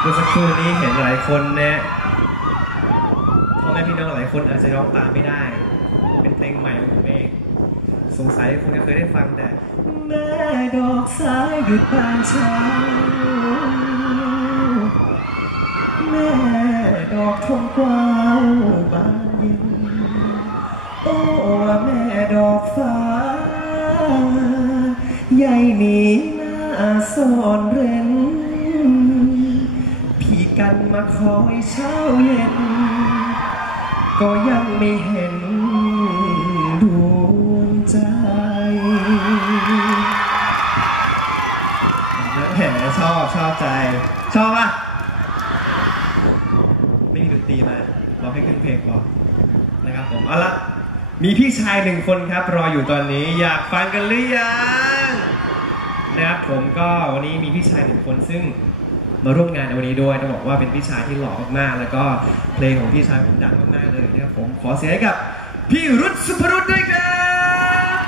เมื่อสักครู่นี้เห็นหลายคนเนะพ่อแม่พี่น้องหลายคนอาจจะร้องตามไม่ได้ เป็นเพลงใหม่ของผมเอง สงสัยคงจะเคยได้ฟังแต่แม่ดอกสายหยุดบานเช้าแม่ดอกทองกวาวบานเย็นโอ้แม่ดอกฟ้าใหญ่หนีหน้าซ่อนเร้น กันมาคอยเช้าเย็น ก็ยังไม่เห็นดวงใจแหมชอบชอบใจ ชอบป่ะ ไม่มีดนตรีมาเราให้ขึ้นเพลงก่อนนะครับผมเอาละมีพี่ชายหนึ่งคนครับ รออยู่ตอนนี้อยากฟังกันหรือยังนะครับผมก็วันนี้มีพี่ชายหนึ่งคนซึ่ง มาร่วมงานในวันนี้ด้วยต้องบอกว่าเป็นพี่ชายที่หล่อมากๆแล้วก็เพลงของพี่ชายผมดังมากๆเลยนะครับผมขอเสียให้กับพี่รุตสุภรุตด้วยครับ